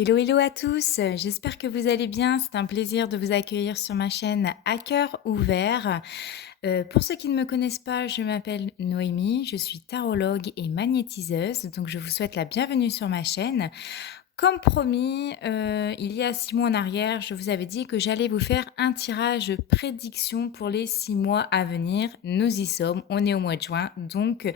Hello, hello à tous, j'espère que vous allez bien. C'est un plaisir de vous accueillir sur ma chaîne à cœur ouvert. Pour ceux qui ne me connaissent pas, je m'appelle Noémie, je suis tarologue et magnétiseuse, donc je vous souhaite la bienvenue sur ma chaîne. Comme promis, il y a 6 mois en arrière, je vous avais dit que j'allais vous faire un tirage prédiction pour les 6 mois à venir. Nous y sommes, on est au mois de juin, donc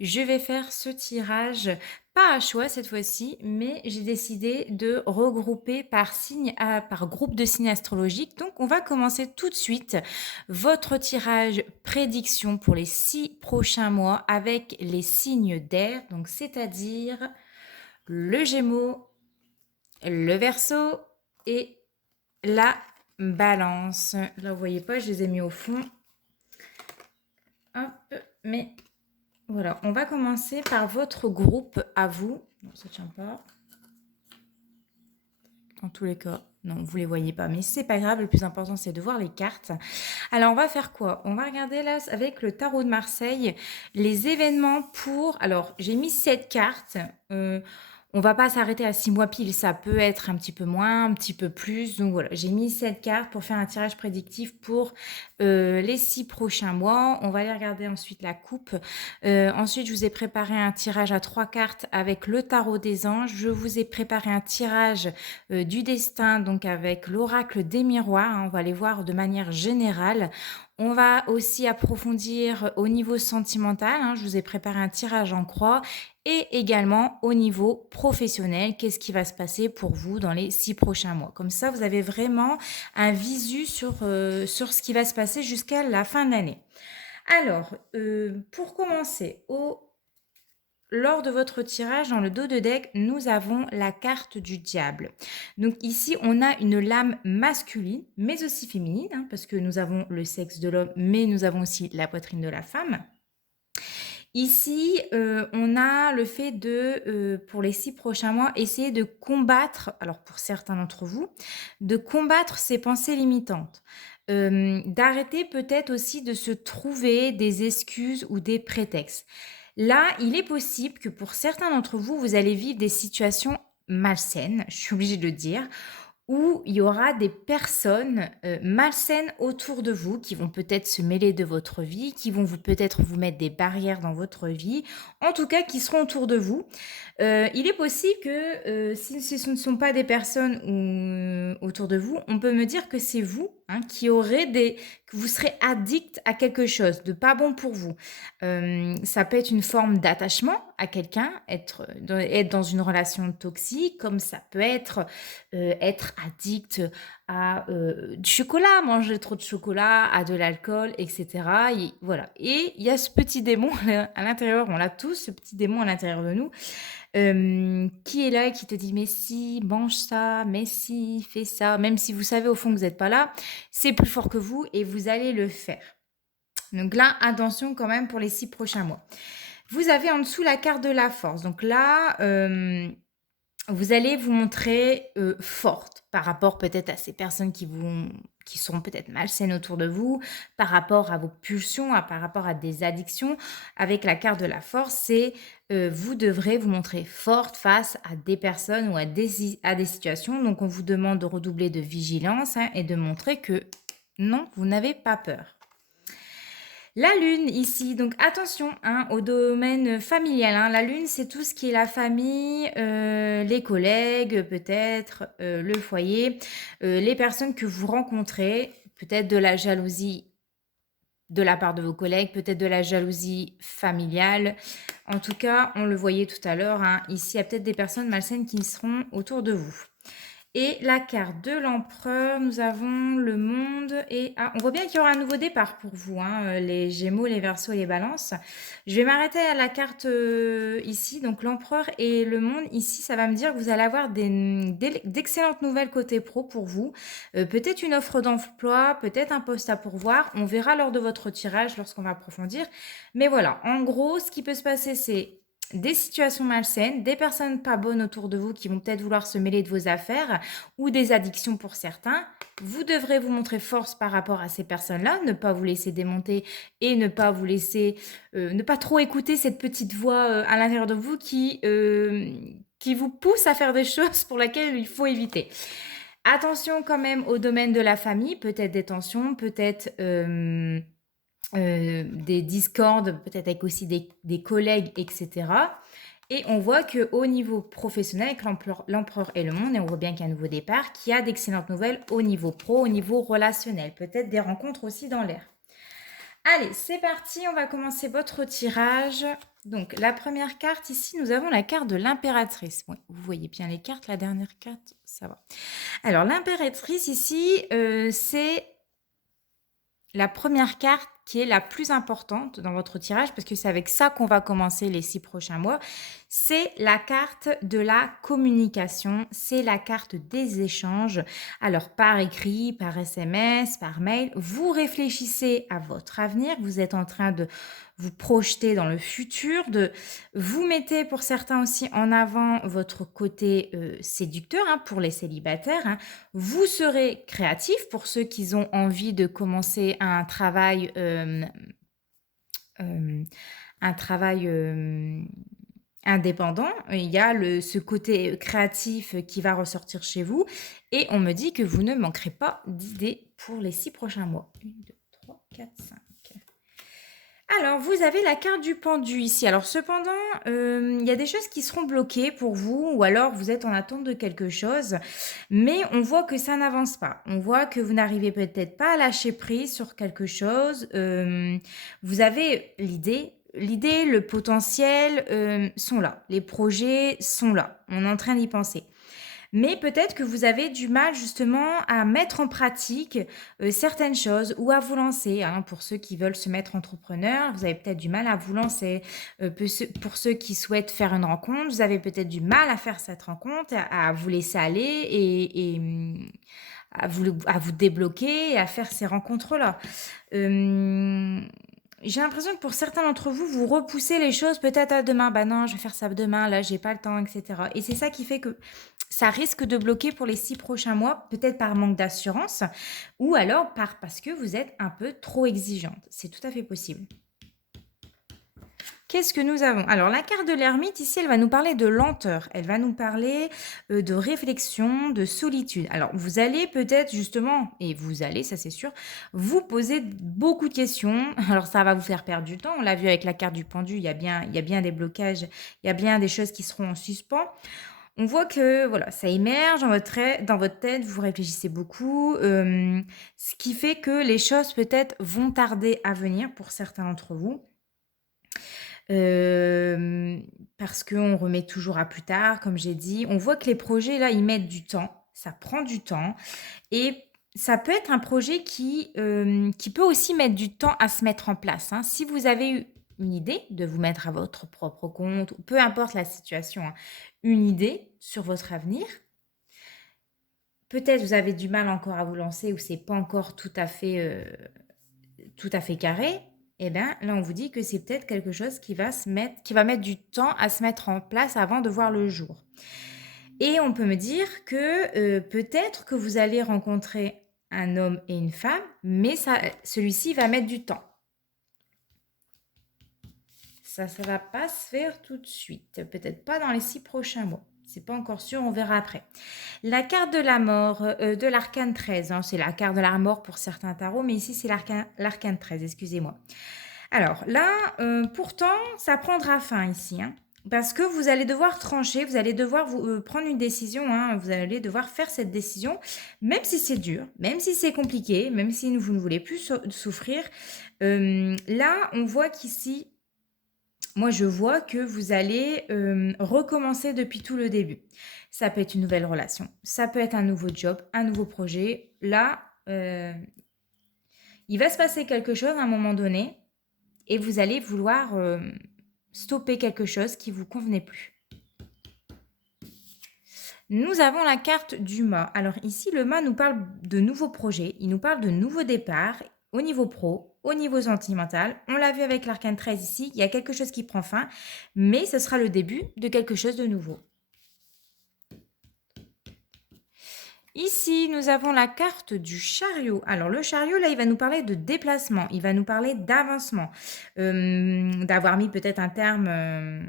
je vais faire ce tirage, pas à choix cette fois-ci, mais j'ai décidé de regrouper par signe par groupe de signes astrologiques. Donc on va commencer tout de suite votre tirage prédiction pour les 6 prochains mois avec les signes d'air, donc c'est-à-dire le Gémeaux, le Verseau et la Balance. Là, vous voyez pas, je les ai mis au fond. Hop, mais voilà, on va commencer par votre groupe à vous. Non, ça tient pas. Dans tous les cas, non, vous les voyez pas, mais c'est pas grave. Le plus important, c'est de voir les cartes. Alors, on va faire quoi? On va regarder là avec le tarot de Marseille les événements pour. Alors, j'ai mis 7 cartes. On va pas s'arrêter à 6 mois pile, ça peut être un petit peu moins, un petit peu plus. Donc voilà, j'ai mis 7 cartes pour faire un tirage prédictif pour les 6 prochains mois. On va aller regarder ensuite la coupe. Ensuite, je vous ai préparé un tirage à 3 cartes avec le tarot des anges. Je vous ai préparé un tirage du destin, donc avec l'oracle des miroirs, hein. On va les voir de manière générale. On va aussi approfondir au niveau sentimental, hein. Je vous ai préparé un tirage en croix et également au niveau professionnel, qu'est-ce qui va se passer pour vous dans les 6 prochains mois. Comme ça, vous avez vraiment un visu sur ce qui va se passer jusqu'à la fin de l'année. Alors, pour commencer, lors de votre tirage, dans le dos de deck, nous avons la carte du diable. Donc ici, on a une lame masculine, mais aussi féminine, hein, parce que nous avons le sexe de l'homme, mais nous avons aussi la poitrine de la femme. Ici, on a le fait de, pour les 6 prochains mois, essayer de combattre, alors pour certains d'entre vous, de combattre ces pensées limitantes. D'arrêter peut-être aussi de se trouver des excuses ou des prétextes. Là, il est possible que pour certains d'entre vous, vous allez vivre des situations malsaines, je suis obligée de le dire, où il y aura des personnes malsaines autour de vous qui vont peut-être se mêler de votre vie, qui vont peut-être vous mettre des barrières dans votre vie, en tout cas qui seront autour de vous. Il est possible que si ce ne sont pas des personnes autour de vous, on peut me dire que c'est vous, hein, que vous serez addict à quelque chose de pas bon pour vous. Ça peut être une forme d'attachement à quelqu'un, être dans une relation toxique, comme ça peut être addict à du chocolat, manger trop de chocolat, à de l'alcool, etc. Et voilà. Et il y a ce petit démon à l'intérieur, on l'a tous, ce petit démon à l'intérieur de nous, qui est là et qui te dit mais si, mange ça, mais si, fais ça, même si vous savez au fond que vous n'êtes pas là, c'est plus fort que vous et vous allez le faire. Donc là, attention quand même pour les 6 prochains mois. Vous avez en dessous la carte de la force. Donc là, vous allez vous montrer forte par rapport peut-être à ces personnes qui sont peut-être malsaines autour de vous, par rapport à vos pulsions, par rapport à des addictions. Avec la carte de la force, c'est vous devrez vous montrer forte face à des personnes ou à des situations. Donc on vous demande de redoubler de vigilance, hein, et de montrer que non, vous n'avez pas peur. La lune ici, donc attention, hein, au domaine familial, hein. La lune, c'est tout ce qui est la famille, les collègues peut-être, le foyer, les personnes que vous rencontrez, peut-être de la jalousie de la part de vos collègues, peut-être de la jalousie familiale. En tout cas, on le voyait tout à l'heure, hein, ici, il y a peut-être des personnes malsaines qui seront autour de vous. Et la carte de l'empereur, nous avons le monde et... Ah, on voit bien qu'il y aura un nouveau départ pour vous, hein, les Gémeaux, les Verseaux et les Balances. Je vais m'arrêter à la carte ici, donc l'empereur et le monde. Ici, ça va me dire que vous allez avoir d'excellentes nouvelles côté pro pour vous. Peut-être une offre d'emploi, peut-être un poste à pourvoir. On verra lors de votre tirage, lorsqu'on va approfondir. Mais voilà, en gros, ce qui peut se passer, c'est des situations malsaines, des personnes pas bonnes autour de vous qui vont peut-être vouloir se mêler de vos affaires ou des addictions pour certains. Vous devrez vous montrer force par rapport à ces personnes-là, ne pas vous laisser démonter et ne pas vous laisser, ne pas trop écouter cette petite voix à l'intérieur de vous qui vous pousse à faire des choses pour lesquelles il faut éviter. Attention quand même au domaine de la famille, peut-être des tensions, peut-être des discordes, peut-être avec aussi des collègues, etc. Et on voit qu'au niveau professionnel, avec l'empereur et le monde, et on voit bien qu'il y a un nouveau départ, qu'il y a d'excellentes nouvelles au niveau pro, au niveau relationnel, peut-être des rencontres aussi dans l'air. Allez, c'est parti, on va commencer votre tirage. Donc, la première carte, ici, nous avons la carte de l'impératrice. Ouais, vous voyez bien les cartes, la dernière carte, ça va. Alors, l'impératrice, ici, c'est la première carte qui est la plus importante dans votre tirage, parce que c'est avec ça qu'on va commencer les 6 prochains mois, c'est la carte de la communication, c'est la carte des échanges. Alors, par écrit, par SMS, par mail, vous réfléchissez à votre avenir, vous êtes en train de vous projeter dans le futur, vous mettez pour certains aussi en avant votre côté séducteur, hein, pour les célibataires, hein. Vous serez créatif pour ceux qui ont envie de commencer un travail indépendant. Il y a ce côté créatif qui va ressortir chez vous et on me dit que vous ne manquerez pas d'idées pour les 6 prochains mois. 1, 2, 3, 4, 5. Alors, vous avez la carte du pendu ici. Alors, cependant, il y a des choses qui seront bloquées pour vous ou alors vous êtes en attente de quelque chose, mais on voit que ça n'avance pas. On voit que vous n'arrivez peut-être pas à lâcher prise sur quelque chose. Vous avez l'idée, le potentiel sont là. Les projets sont là. On est en train d'y penser. Mais peut-être que vous avez du mal justement à mettre en pratique certaines choses ou à vous lancer, hein. Pour ceux qui veulent se mettre entrepreneur, vous avez peut-être du mal à vous lancer. Pour ceux qui souhaitent faire une rencontre, vous avez peut-être du mal à faire cette rencontre, à vous laisser aller à vous débloquer et à faire ces rencontres-là. J'ai l'impression que pour certains d'entre vous, vous repoussez les choses peut-être à demain. Bah non, je vais faire ça demain, là, j'ai pas le temps, etc. Et c'est ça qui fait que ça risque de bloquer pour les 6 prochains mois, peut-être par manque d'assurance ou alors parce que vous êtes un peu trop exigeante. C'est tout à fait possible. Qu'est-ce que nous avons? Alors, la carte de l'ermite, ici, elle va nous parler de lenteur. Elle va nous parler de réflexion, de solitude. Alors, vous allez peut-être justement, et vous allez, ça c'est sûr, vous poser beaucoup de questions. Alors, ça va vous faire perdre du temps. On l'a vu avec la carte du pendu, il y a bien des blocages, il y a bien des choses qui seront en suspens. On voit que voilà, ça émerge dans votre tête, vous réfléchissez beaucoup, ce qui fait que les choses peut-être vont tarder à venir pour certains d'entre vous. Parce qu'on remet toujours à plus tard, comme j'ai dit. On voit que les projets, là, ils mettent du temps. Ça prend du temps. Et ça peut être un projet qui peut aussi mettre du temps à se mettre en place, hein. Si vous avez eu une idée de vous mettre à votre propre compte, ou peu importe la situation, hein, une idée sur votre avenir, peut-être vous avez du mal encore à vous lancer ou c'est pas encore tout à fait carré, eh bien, là, on vous dit que c'est peut-être quelque chose qui va mettre du temps à se mettre en place avant de voir le jour. Et on peut me dire que peut-être que vous allez rencontrer un homme et une femme, mais celui-ci va mettre du temps. Ça ne va pas se faire tout de suite. Peut-être pas dans les 6 prochains mois. C'est pas encore sûr, on verra après. La carte de la mort, de l'arcane 13, hein, c'est la carte de la mort pour certains tarots, mais ici c'est l'arcane 13, excusez-moi. Alors là, pourtant, ça prendra fin ici, hein, parce que vous allez devoir trancher, vous allez devoir prendre une décision, hein, vous allez devoir faire cette décision, même si c'est dur, même si c'est compliqué, même si vous ne voulez plus souffrir. Là, on voit qu'ici, moi, je vois que vous allez recommencer depuis tout le début. Ça peut être une nouvelle relation, ça peut être un nouveau job, un nouveau projet. Là, il va se passer quelque chose à un moment donné et vous allez vouloir stopper quelque chose qui ne vous convenait plus. Nous avons la carte du mât. Alors ici, le mât nous parle de nouveaux projets, il nous parle de nouveaux départs au niveau pro, au niveau sentimental. On l'a vu avec l'arcane 13 ici, il y a quelque chose qui prend fin, mais ce sera le début de quelque chose de nouveau. Ici, nous avons la carte du chariot. Alors, le chariot, là, il va nous parler de déplacement, il va nous parler d'avancement, d'avoir mis peut-être un terme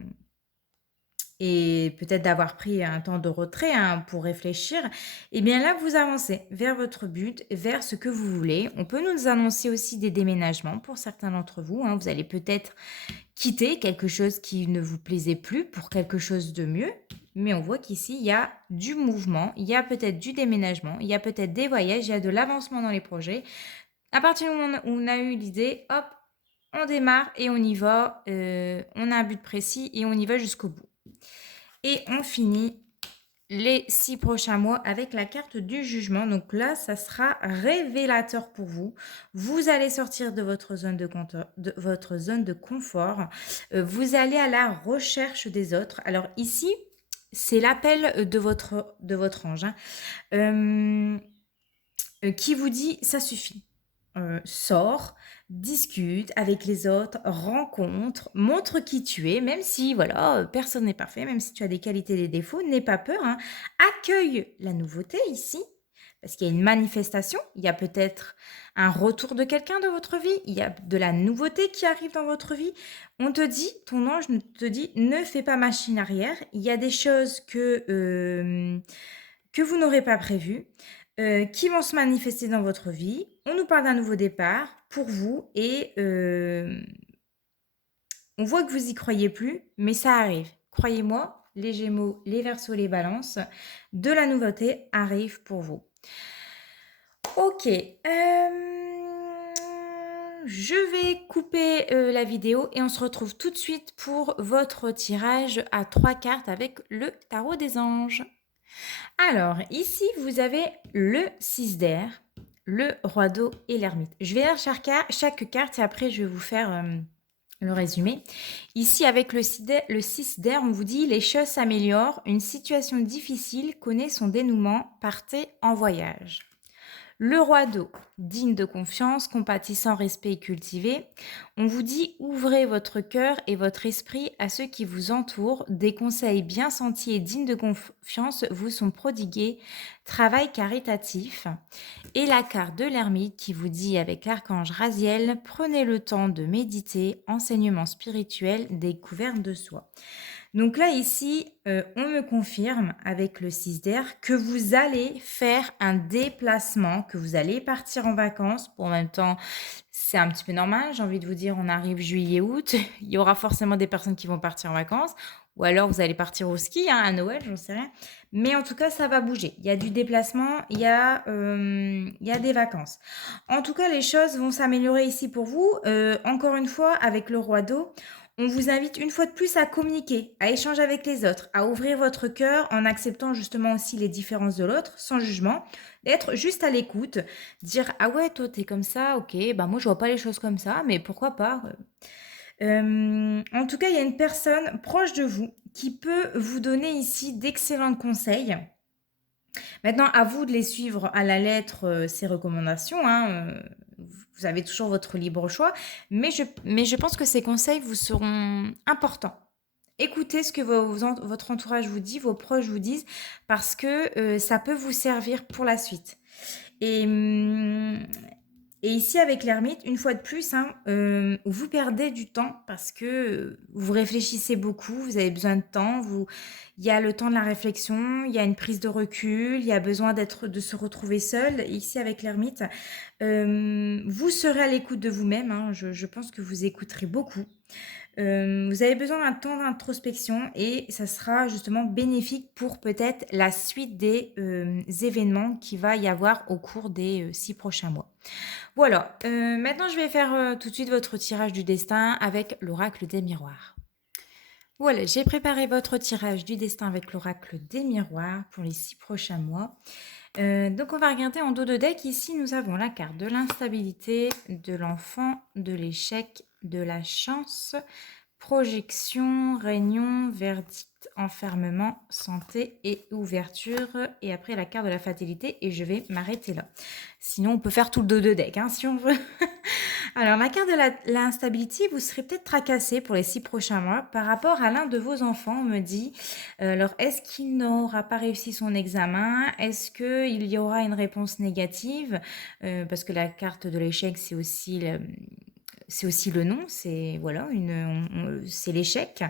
et peut-être d'avoir pris un temps de retrait hein, pour réfléchir, eh bien là, vous avancez vers votre but, vers ce que vous voulez. On peut nous annoncer aussi des déménagements pour certains d'entre vous, hein. Vous allez peut-être quitter quelque chose qui ne vous plaisait plus pour quelque chose de mieux. Mais on voit qu'ici, il y a du mouvement, il y a peut-être du déménagement, il y a peut-être des voyages, il y a de l'avancement dans les projets. À partir du moment où on a eu l'idée, hop, on démarre et on y va. On a un but précis et on y va jusqu'au bout. Et on finit les 6 prochains mois avec la carte du jugement. Donc là, ça sera révélateur pour vous. Vous allez sortir de votre zone de confort. Vous allez à la recherche des autres. Alors ici, c'est l'appel de votre ange hein, qui vous dit ça suffit. Sors, discute avec les autres, rencontre, montre qui tu es, même si voilà, personne n'est parfait, même si tu as des qualités et des défauts, n'aie pas peur, hein. Accueille la nouveauté ici, parce qu'il y a une manifestation, il y a peut-être un retour de quelqu'un de votre vie, il y a de la nouveauté qui arrive dans votre vie. On te dit, ton ange te dit, ne fais pas machine arrière, il y a des choses que vous n'aurez pas prévues, qui vont se manifester dans votre vie. On nous parle d'un nouveau départ pour vous et on voit que vous y croyez plus, mais ça arrive. Croyez-moi, les Gémeaux, les Verseaux, les Balances, de la nouveauté arrive pour vous. Ok, je vais couper la vidéo et on se retrouve tout de suite pour votre tirage à 3 cartes avec le tarot des anges. Alors, ici, vous avez le 6 d'air, le roi d'eau et l'ermite. Je vais lire chaque carte et après, je vais vous faire le résumé. Ici, avec le 6 d'air, on vous dit « Les choses s'améliorent, une situation difficile connaît son dénouement, partez en voyage ». Le roi d'eau, digne de confiance, compatissant, respect et cultivé. On vous dit ouvrez votre cœur et votre esprit à ceux qui vous entourent. Des conseils bien sentis et dignes de confiance vous sont prodigués. Travail caritatif. Et la carte de l'ermite qui vous dit avec l'archange Raziel, prenez le temps de méditer, enseignement spirituel, découverte de soi. Donc là, ici, on me confirme avec le 6 d'air que vous allez faire un déplacement, que vous allez partir en vacances. Pour en même temps, c'est un petit peu normal. J'ai envie de vous dire, on arrive juillet-août. Il y aura forcément des personnes qui vont partir en vacances. Ou alors, vous allez partir au ski, hein, à Noël, j'en sais rien. Mais en tout cas, ça va bouger. Il y a du déplacement, il y a des vacances. En tout cas, les choses vont s'améliorer ici pour vous. Encore une fois, avec le roi d'eau, on vous invite une fois de plus à communiquer, à échanger avec les autres, à ouvrir votre cœur en acceptant justement aussi les différences de l'autre, sans jugement, d'être juste à l'écoute, dire « Ah ouais, toi t'es comme ça, ok, bah moi je vois pas les choses comme ça, mais pourquoi pas ?» En tout cas, il y a une personne proche de vous qui peut vous donner ici d'excellents conseils. Maintenant, à vous de les suivre à la lettre, ces recommandations, hein, vous avez toujours votre libre choix, mais je pense que ces conseils vous seront importants. Écoutez ce que votre entourage vous dit, vos proches vous disent, parce que ça peut vous servir pour la suite. Et, et ici, avec l'ermite, une fois de plus, hein, vous perdez du temps parce que vous réfléchissez beaucoup, vous avez besoin de temps, il y a le temps de la réflexion, il y a une prise de recul, il y a besoin de se retrouver seul. Ici, avec l'ermite, vous serez à l'écoute de vous-même, hein, je pense que vous écouterez beaucoup. Vous avez besoin d'un temps d'introspection et ça sera justement bénéfique pour peut-être la suite des événements qu'il va y avoir au cours des 6 prochains mois. Voilà, maintenant je vais faire tout de suite votre tirage du destin avec l'oracle des miroirs. Voilà, j'ai préparé votre tirage du destin avec l'oracle des miroirs pour les 6 prochains mois. Donc on va regarder en dos de deck. Ici, nous avons la carte de l'instabilité, de l'enfant, de l'échec, de la chance, projection, réunion, verdict, enfermement, santé et ouverture. Et après, la carte de la fatalité. Et je vais m'arrêter là. Sinon, on peut faire tout le dos de deck, hein, si on veut. Alors, la carte de l'instabilité, vous serez peut-être tracassé pour les 6 prochains mois par rapport à l'un de vos enfants, on me dit. Alors, est-ce qu'il n'aura pas réussi son examen? Est-ce qu'il y aura une réponse négative? Parce que la carte de l'échec, c'est aussi c'est aussi le non, c'est voilà, c'est l'échec.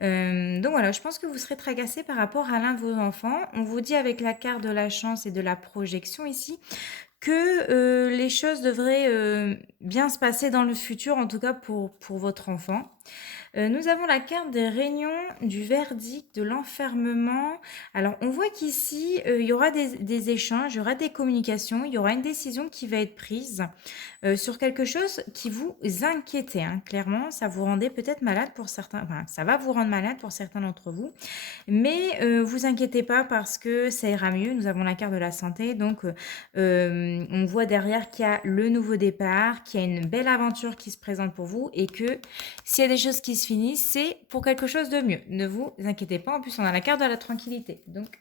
Donc voilà, je pense que vous serez tracasé par rapport à l'un de vos enfants. On vous dit avec la carte de la chance et de la projection ici que les choses devraient bien se passer dans le futur, en tout cas pour votre enfant. Nous avons la carte des réunions, du verdict, de l'enfermement. Alors, on voit qu'ici, il y aura des échanges, il y aura des communications, il y aura une décision qui va être prise sur quelque chose qui vous inquiétait, hein. Clairement, ça vous rendait peut-être malade pour certains, enfin, ça va vous rendre malade pour certains d'entre vous. Mais vous inquiétez pas parce que ça ira mieux. Nous avons la carte de la santé, donc on voit derrière qu'il y a le nouveau départ, qu'il y a une belle aventure qui se présente pour vous et que s'il y a des choses qui se finissent, c'est pour quelque chose de mieux. Ne vous inquiétez pas. En plus, on a la carte de la tranquillité. Donc,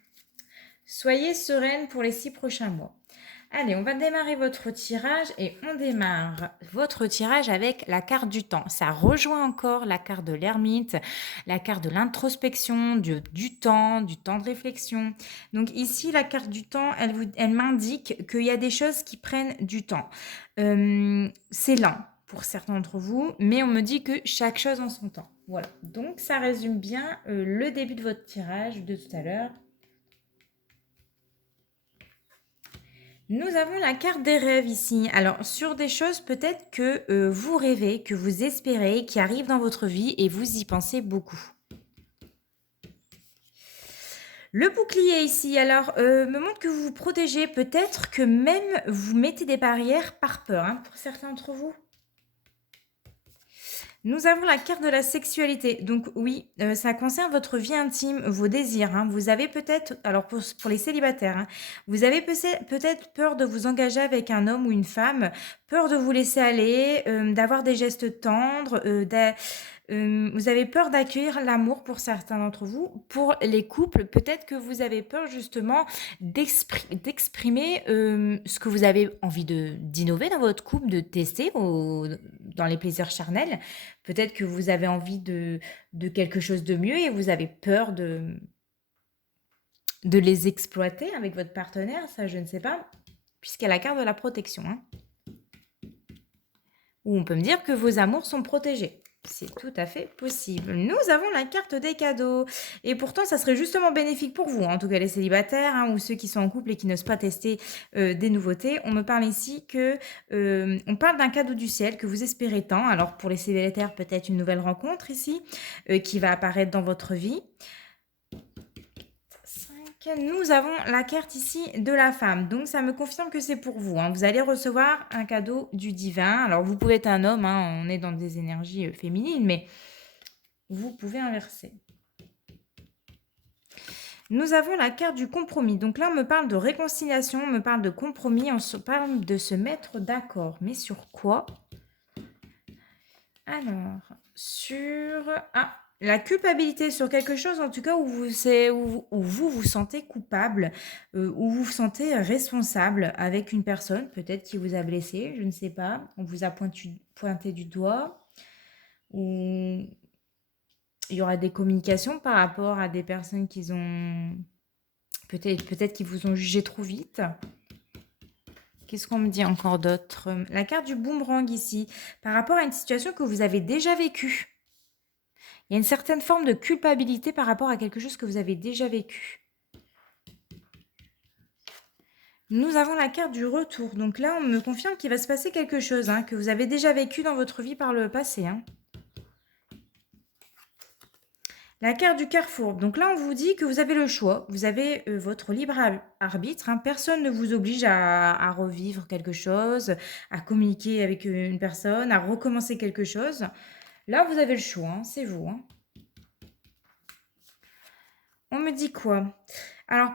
soyez sereine pour les 6 prochains mois. Allez, on va démarrer votre tirage et on démarre votre tirage avec la carte du temps. Ça rejoint encore la carte de l'ermite, la carte de l'introspection, du temps de réflexion. Donc ici, la carte du temps, elle m'indique qu'il y a des choses qui prennent du temps. C'est lent pour certains d'entre vous, mais on me dit que chaque chose en son temps. Voilà, donc ça résume bien le début de votre tirage de tout à l'heure. Nous avons la carte des rêves ici. Alors, sur des choses peut-être que vous rêvez, que vous espérez, qui arrivent dans votre vie et vous y pensez beaucoup. Le bouclier ici, alors, me montre que vous vous protégez. Peut-être que même vous mettez des barrières par peur, hein, pour certains d'entre vous. Nous avons la carte de la sexualité. Donc oui, ça concerne votre vie intime, vos désirs, hein. Vous avez peut-être, alors pour les célibataires, hein, vous avez peut-être peur de vous engager avec un homme ou une femme, peur de vous laisser aller, d'avoir des gestes tendres, vous avez peur d'accueillir l'amour pour certains d'entre vous. Pour les couples, peut-être que vous avez peur justement d'exprimer ce que vous avez envie d'innover dans votre couple, de tester dans les plaisirs charnels. Peut-être que vous avez envie de quelque chose de mieux et vous avez peur de les exploiter avec votre partenaire, ça je ne sais pas, puisqu'il y a la carte de la protection, hein. Ou on peut me dire que vos amours sont protégés. C'est tout à fait possible. Nous avons la carte des cadeaux. Et pourtant, ça serait justement bénéfique pour vous, hein, en tout cas les célibataires, hein, ou ceux qui sont en couple et qui n'osent pas tester des nouveautés. On me parle ici que on parle d'un cadeau du ciel que vous espérez tant. Alors pour les célibataires, peut-être une nouvelle rencontre ici qui va apparaître dans votre vie. Nous avons la carte ici de la femme, donc ça me confirme que c'est pour vous, hein. Vous allez recevoir un cadeau du divin. Alors vous pouvez être un homme, hein, on est dans des énergies féminines, mais vous pouvez inverser. Nous avons la carte du compromis. Donc là, on me parle de réconciliation, on me parle de compromis, on se parle de se mettre d'accord. Mais sur quoi? Alors, sur... Ah, la culpabilité sur quelque chose, en tout cas, où vous vous sentez coupable, où vous vous sentez responsable avec une personne, peut-être qui vous a blessé, je ne sais pas, on vous a pointé du doigt, ou il y aura des communications par rapport à des personnes qui ont... Peut-être qui vous ont jugé trop vite. Qu'est-ce qu'on me dit encore d'autre? La carte du boomerang ici, par rapport à une situation que vous avez déjà vécue. Il y a une certaine forme de culpabilité par rapport à quelque chose que vous avez déjà vécu. Nous avons la carte du retour. Donc là, on me confirme qu'il va se passer quelque chose, hein, que vous avez déjà vécu dans votre vie par le passé, hein. La carte du carrefour. Donc là, on vous dit que vous avez le choix. Vous avez votre libre arbitre, hein. Personne ne vous oblige à revivre quelque chose, à communiquer avec une personne, à recommencer quelque chose. Là, vous avez le choix, hein, c'est vous, hein. On me dit quoi? Alors,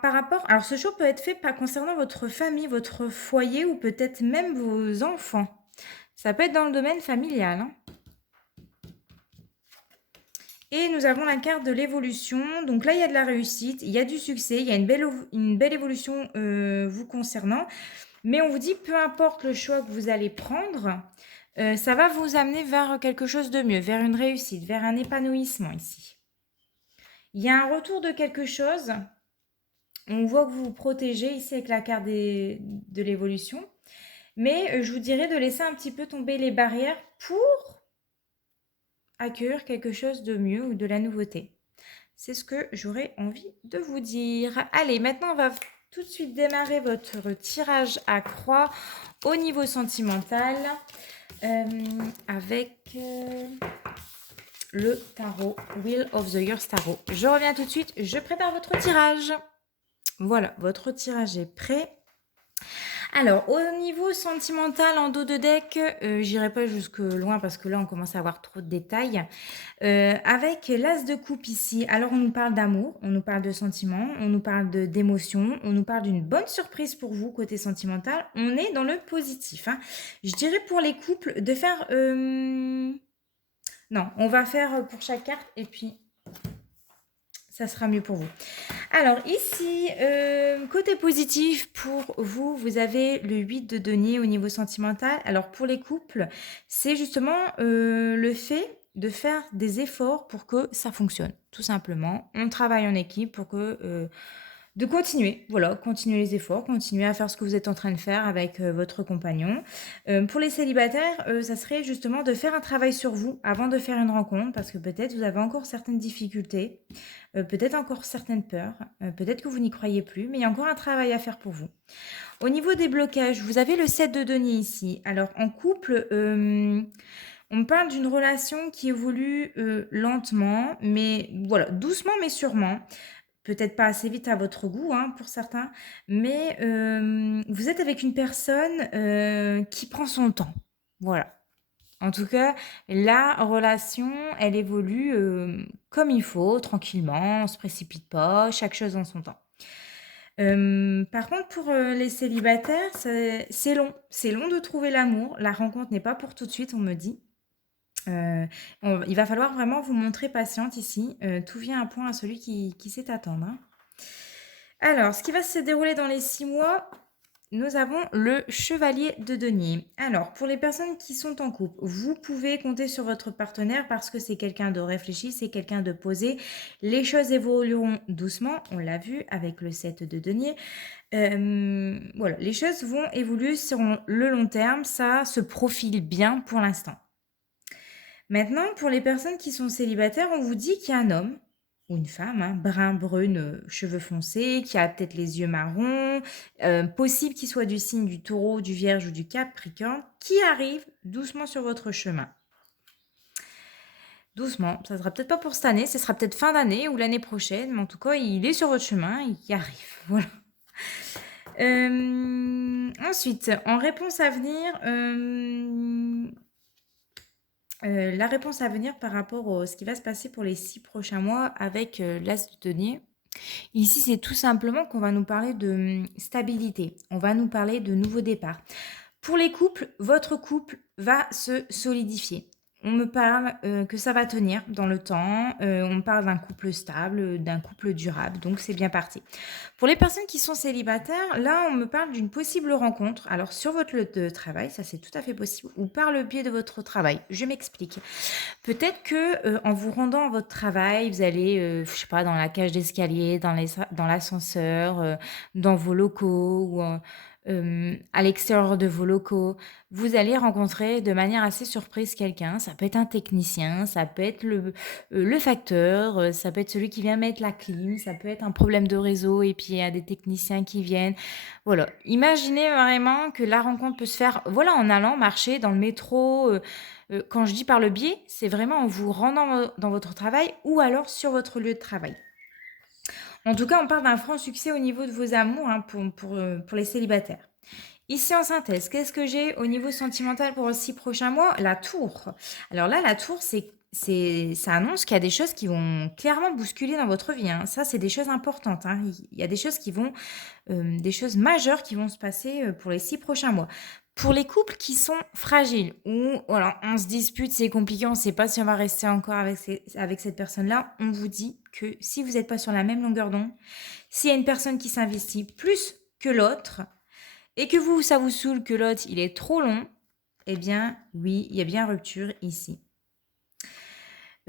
alors ce choix peut être fait concernant votre famille, votre foyer ou peut-être même vos enfants. Ça peut être dans le domaine familial, hein. Et nous avons la carte de l'évolution. Donc là, il y a de la réussite, il y a du succès, il y a une belle évolution vous concernant. Mais on vous dit, peu importe le choix que vous allez prendre, ça va vous amener vers quelque chose de mieux, vers une réussite, vers un épanouissement ici. Il y a un retour de quelque chose. On voit que vous vous protégez ici avec la carte de l'évolution. Mais je vous dirais de laisser un petit peu tomber les barrières pour accueillir quelque chose de mieux ou de la nouveauté. C'est ce que j'aurais envie de vous dire. Allez, maintenant, on va tout de suite démarrer votre tirage à croix au niveau sentimental avec le tarot Wheel of the Year Tarot. Je reviens tout de suite, je prépare votre tirage. Voilà, votre tirage est prêt. Alors, au niveau sentimental en dos de deck, j'irai pas jusque loin parce que là, on commence à avoir trop de détails. Avec l'as de coupe ici, alors on nous parle d'amour, on nous parle de sentiments, on nous parle d'émotions, on nous parle d'une bonne surprise pour vous côté sentimental. On est dans le positif, hein. Je dirais pour les couples de faire... Non, on va faire pour chaque carte et puis ça sera mieux pour vous. Alors ici, côté positif pour vous, vous avez le 8 de denier au niveau sentimental. Alors pour les couples, c'est justement le fait de faire des efforts pour que ça fonctionne, tout simplement. On travaille en équipe pour que... de continuer, voilà, continuer les efforts, continuer à faire ce que vous êtes en train de faire avec votre compagnon. Pour les célibataires, ça serait justement de faire un travail sur vous avant de faire une rencontre, parce que peut-être vous avez encore certaines difficultés, peut-être encore certaines peurs, peut-être que vous n'y croyez plus, mais il y a encore un travail à faire pour vous. Au niveau des blocages, vous avez le 7 de denier ici. Alors en couple, on me parle d'une relation qui évolue lentement, mais voilà, doucement mais sûrement. Peut-être pas assez vite à votre goût, hein, pour certains, mais vous êtes avec une personne qui prend son temps. Voilà. En tout cas, la relation, elle évolue comme il faut, tranquillement, on ne se précipite pas, chaque chose en son temps. Par contre, pour les célibataires, c'est long. C'est long de trouver l'amour. La rencontre n'est pas pour tout de suite, on me dit. Il va falloir vraiment vous montrer patiente ici. Tout vient à point à celui qui sait attendre, hein. Alors, ce qui va se dérouler dans les 6 mois, nous avons le chevalier de denier. Alors, pour les personnes qui sont en couple, vous pouvez compter sur votre partenaire parce que c'est quelqu'un de réfléchi, c'est quelqu'un de posé. Les choses évolueront doucement, on l'a vu avec le 7 de denier. Voilà, les choses vont évoluer sur le long terme, ça se profile bien pour l'instant. Maintenant, pour les personnes qui sont célibataires, on vous dit qu'il y a un homme ou une femme, hein, brun, brune, cheveux foncés, qui a peut-être les yeux marrons, possible qu'il soit du signe du taureau, du vierge ou du capricorne, qui arrive doucement sur votre chemin. Doucement, ça sera peut-être pas pour cette année, ce sera peut-être fin d'année ou l'année prochaine, mais en tout cas, il est sur votre chemin, il y arrive, voilà. Ensuite, en réponse à venir, la réponse à venir par rapport à ce qui va se passer pour les 6 prochains mois avec l'as de denier. Ici, c'est tout simplement qu'on va nous parler de stabilité. On va nous parler de nouveaux départs. Pour les couples, votre couple va se solidifier. On me parle que ça va tenir dans le temps. On me parle d'un couple stable, d'un couple durable. Donc, c'est bien parti. Pour les personnes qui sont célibataires, là, on me parle d'une possible rencontre. Alors, sur votre lieu de travail, ça c'est tout à fait possible, ou par le biais de votre travail. Je m'explique. Peut-être que en vous rendant à votre travail, vous allez, je sais pas, dans la cage d'escalier, dans l'ascenseur, dans vos locaux ou à l'extérieur de vos locaux, vous allez rencontrer de manière assez surprise quelqu'un. Ça peut être un technicien, ça peut être le facteur, ça peut être celui qui vient mettre la clim, ça peut être un problème de réseau et puis il y a des techniciens qui viennent. Voilà, imaginez vraiment que la rencontre peut se faire, voilà, en allant marcher dans le métro. Quand je dis par le biais, c'est vraiment en vous rendant dans votre travail ou alors sur votre lieu de travail. En tout cas, on parle d'un franc succès au niveau de vos amours, hein, pour les célibataires. Ici en synthèse, qu'est-ce que j'ai au niveau sentimental pour les 6 prochains mois? La tour. Alors là, la tour, ça annonce qu'il y a des choses qui vont clairement bousculer dans votre vie, hein. Ça, c'est des choses importantes, hein. Il y a des choses des choses majeures qui vont se passer pour les 6 prochains mois. Pour les couples qui sont fragiles, où voilà, on se dispute, c'est compliqué, on ne sait pas si on va rester encore avec cette personne-là, on vous dit que si vous n'êtes pas sur la même longueur d'onde, s'il y a une personne qui s'investit plus que l'autre, et que vous, ça vous saoule que l'autre, il est trop long, eh bien, oui, il y a bien rupture ici.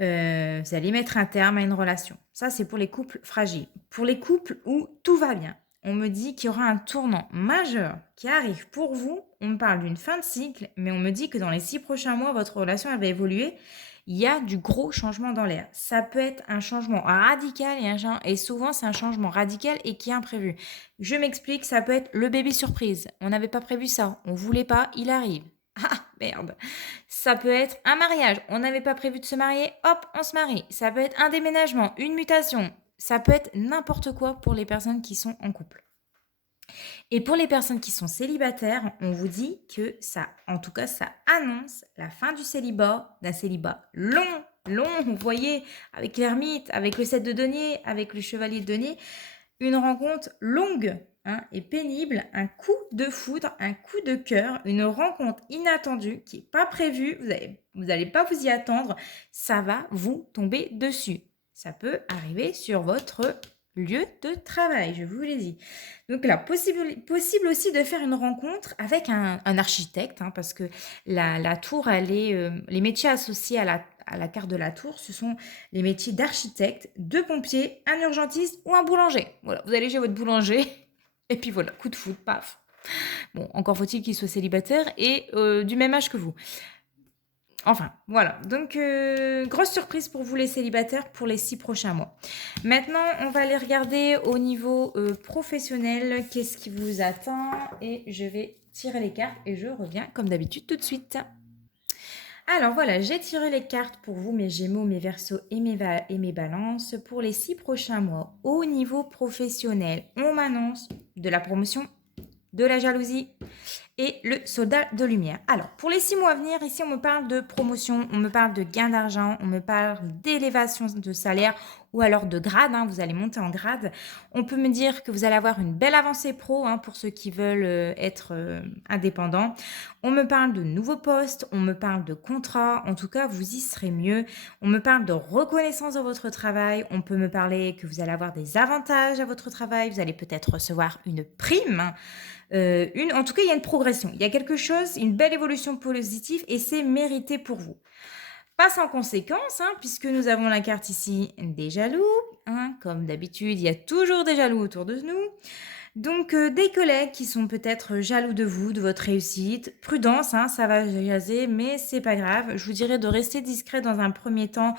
Vous allez mettre un terme à une relation. Ça, c'est pour les couples fragiles. Pour les couples où tout va bien, on me dit qu'il y aura un tournant majeur qui arrive pour vous. On me parle d'une fin de cycle, mais on me dit que dans les 6 prochains mois, votre relation elle va évoluer. Il y a du gros changement dans l'air. Ça peut être un changement radical et souvent c'est un changement radical et qui est imprévu. Je m'explique, ça peut être le bébé surprise. On n'avait pas prévu ça, on voulait pas, il arrive. Ah merde. Ça peut être un mariage, on n'avait pas prévu de se marier, hop, on se marie. Ça peut être un déménagement, une mutation. Ça peut être n'importe quoi pour les personnes qui sont en couple. Et pour les personnes qui sont célibataires, on vous dit que ça, en tout cas, ça annonce la fin du célibat, d'un célibat long, vous voyez, avec l'ermite, avec le 7 de denier, avec le chevalier de denier, une rencontre longue et pénible, un coup de foudre, un coup de cœur, une rencontre inattendue qui n'est pas prévue, vous n'allez pas vous y attendre, ça va vous tomber dessus. Ça peut arriver sur votre lieu de travail, je vous l'ai dit. Donc là, possible aussi de faire une rencontre avec un architecte, parce que la tour, elle est, les métiers associés à la carte de la tour, ce sont les métiers d'architecte, de pompier, un urgentiste ou un boulanger. Voilà, vous allez chez votre boulanger, et puis voilà, coup de foudre, paf. Bon, encore faut-il qu'il soit célibataire et du même âge que vous. Enfin, voilà. Donc, grosse surprise pour vous les célibataires pour les 6 prochains mois. Maintenant, on va aller regarder au niveau professionnel qu'est-ce qui vous attend. Et je vais tirer les cartes et je reviens comme d'habitude tout de suite. Alors voilà, j'ai tiré les cartes pour vous, mes Gémeaux, mes Verseaux et mes Balances pour les 6 prochains mois. Au niveau professionnel, on m'annonce de la promotion, de la jalousie et le soldat de lumière. Alors, pour les 6 mois à venir, ici, on me parle de promotion, on me parle de gain d'argent, on me parle d'élévation de salaire ou alors de grade, vous allez monter en grade. On peut me dire que vous allez avoir une belle avancée pro pour ceux qui veulent être indépendants. On me parle de nouveaux postes, on me parle de contrats, en tout cas, vous y serez mieux. On me parle de reconnaissance de votre travail, on peut me parler que vous allez avoir des avantages à votre travail, vous allez peut-être recevoir une prime. En tout cas, il y a une progression. Il y a quelque chose, une belle évolution positive et c'est mérité pour vous. Pas sans conséquence, puisque nous avons la carte ici des jaloux. Comme d'habitude, il y a toujours des jaloux autour de nous. Donc, des collègues qui sont peut-être jaloux de vous, de votre réussite. Prudence, ça va jaser, mais c'est pas grave. Je vous dirais de rester discret dans un premier temps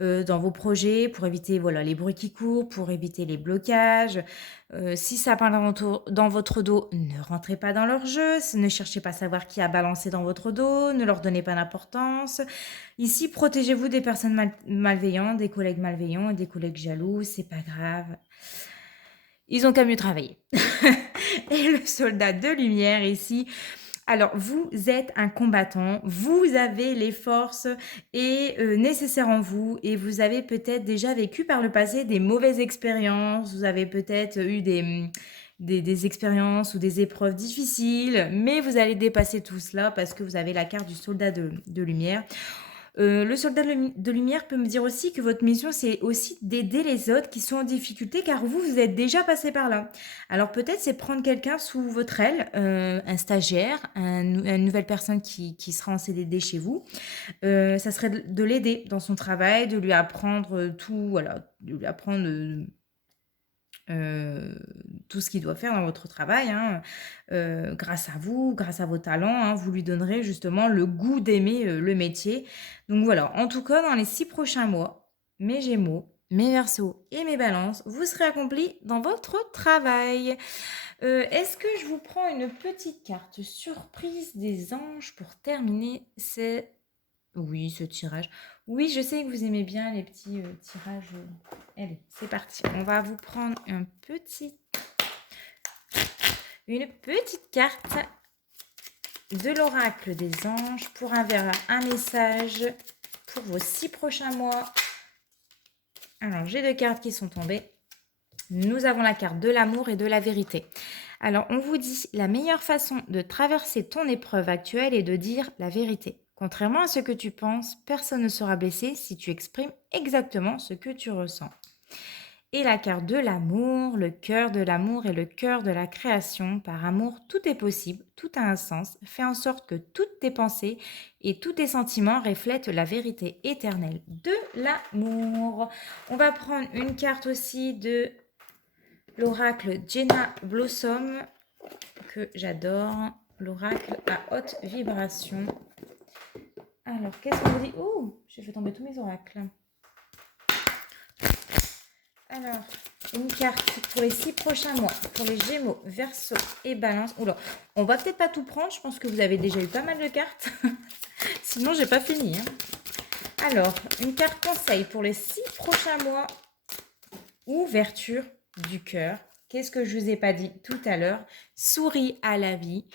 dans vos projets pour éviter les bruits qui courent, pour éviter les blocages. Si ça parle dans votre dos, ne rentrez pas dans leur jeu. Ne cherchez pas à savoir qui a balancé dans votre dos. Ne leur donnez pas d'importance. Ici, protégez-vous des personnes malveillantes, des collègues malveillants et des collègues jaloux. C'est pas grave. Ils ont qu'à mieux travailler. Et le soldat de lumière ici, alors vous êtes un combattant, vous avez les forces nécessaires en vous et vous avez peut-être déjà vécu par le passé des mauvaises expériences, vous avez peut-être eu des expériences ou des épreuves difficiles, mais vous allez dépasser tout cela parce que vous avez la carte du soldat de lumière. Le soldat de lumière peut me dire aussi que votre mission, c'est aussi d'aider les autres qui sont en difficulté, car vous êtes déjà passé par là. Alors peut-être c'est prendre quelqu'un sous votre aile, un stagiaire, une nouvelle personne qui sera en CDD chez vous. Ça serait de l'aider dans son travail, de lui apprendre tout, de lui apprendre tout ce qu'il doit faire dans votre travail, grâce à vous, grâce à vos talents, vous lui donnerez justement le goût d'aimer le métier. Donc voilà, en tout cas, dans les 6 prochains mois, mes Gémeaux, mes Verseaux et mes Balances, vous serez accomplis dans votre travail. Est-ce que je vous prends une petite carte surprise des anges pour terminer ce tirage? Oui, je sais que vous aimez bien les petits tirages. Allez, c'est parti. On va vous prendre une petite carte de l'oracle des anges pour un message pour vos 6 prochains mois. Alors, j'ai 2 cartes qui sont tombées. Nous avons la carte de l'amour et de la vérité. Alors, on vous dit, la meilleure façon de traverser ton épreuve actuelle est de dire la vérité. Contrairement à ce que tu penses, personne ne sera blessé si tu exprimes exactement ce que tu ressens. Et la carte de l'amour, le cœur de l'amour et le cœur de la création. Par amour, tout est possible, tout a un sens. Fais en sorte que toutes tes pensées et tous tes sentiments reflètent la vérité éternelle de l'amour. On va prendre une carte aussi de l'oracle Jenna Blossom, que j'adore. L'oracle à haute vibration. Alors, qu'est-ce qu'on vous dit? Oh, j'ai fait tomber tous mes oracles. Alors, une carte pour les 6 prochains mois, pour les Gémeaux, Verseau et Balance. Oula, on va peut-être pas tout prendre, je pense que vous avez déjà eu pas mal de cartes. Sinon, j'ai pas fini. Hein. Alors, une carte conseil pour les 6 prochains mois. Ouverture du cœur. Qu'est-ce que je vous ai pas dit tout à l'heure? Souris à la vie.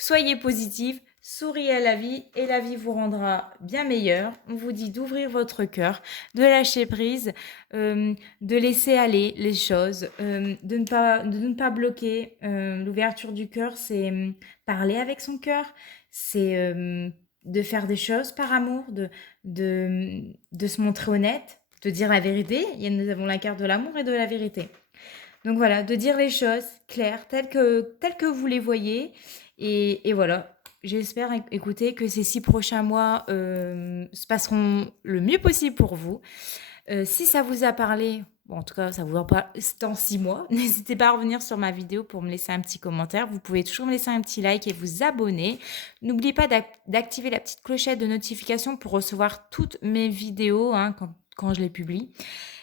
Soyez positif, souriez à la vie et la vie vous rendra bien meilleur. On vous dit d'ouvrir votre cœur, de lâcher prise, de laisser aller les choses, de ne pas bloquer. L'ouverture du cœur, c'est parler avec son cœur, c'est de faire des choses par amour, de se montrer honnête, de dire la vérité. Nous avons la carte de l'amour et de la vérité. Donc voilà, de dire les choses claires, telles que vous les voyez. Et voilà, j'espère, écoutez, que ces 6 prochains mois se passeront le mieux possible pour vous. Si ça vous a parlé, bon, en tout cas, ça vous en parle dans 6 mois, n'hésitez pas à revenir sur ma vidéo pour me laisser un petit commentaire. Vous pouvez toujours me laisser un petit like et vous abonner. N'oubliez pas d'activer la petite clochette de notification pour recevoir toutes mes vidéos hein, quand je les publie.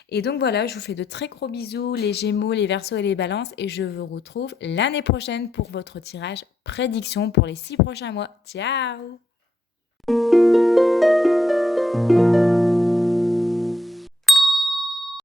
Et donc voilà, je vous fais de très gros bisous, les Gémeaux, les Verseaux et les Balances. Et je vous retrouve l'année prochaine pour votre tirage prédiction pour les 6 prochains mois. Ciao!